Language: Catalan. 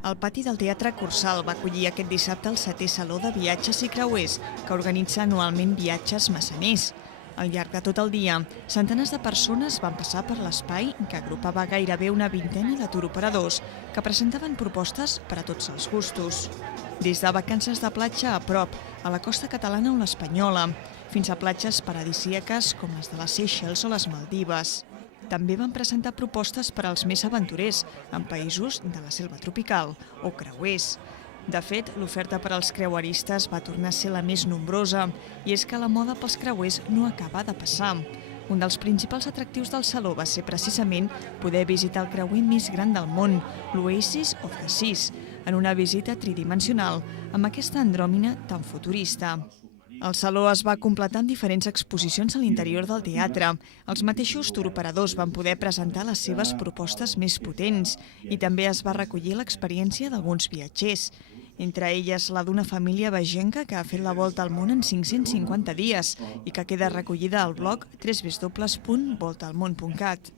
El pati del Teatre Cursal va acollir aquest dissabte el 7è Saló de Viatges i Creuers, que organitza anualment Viatges Massaners. Al llarg de tot el dia, centenars de persones van passar per l'espai que agrupava gairebé una vintena de turoperadors que presentaven propostes per a tots els gustos. Des de vacances de platja a prop, a la costa catalana o l'espanyola, fins a platges paradisíaques com les de les Seychelles o les Maldives. També van presentar propostes per als més aventurers, en països de la selva tropical o creuers. De fet, l'oferta per als creueristes va tornar a ser la més nombrosa, i és que la moda pels creuers no acaba de passar. Un dels principals atractius del saló va ser precisament poder visitar el creuer més gran del món, l'Oasis of the Seas, en una visita tridimensional amb aquesta andròmina tan futurista. El saló es va completar amb diferents exposicions a l'interior del teatre. Els mateixos turoperadors van poder presentar les seves propostes més potents i també es va recollir l'experiència d'alguns viatgers. Entre elles la d'una família vegenca que ha fet la volta al món en 550 dies i que queda recollida al blog www.voltaalmon.cat.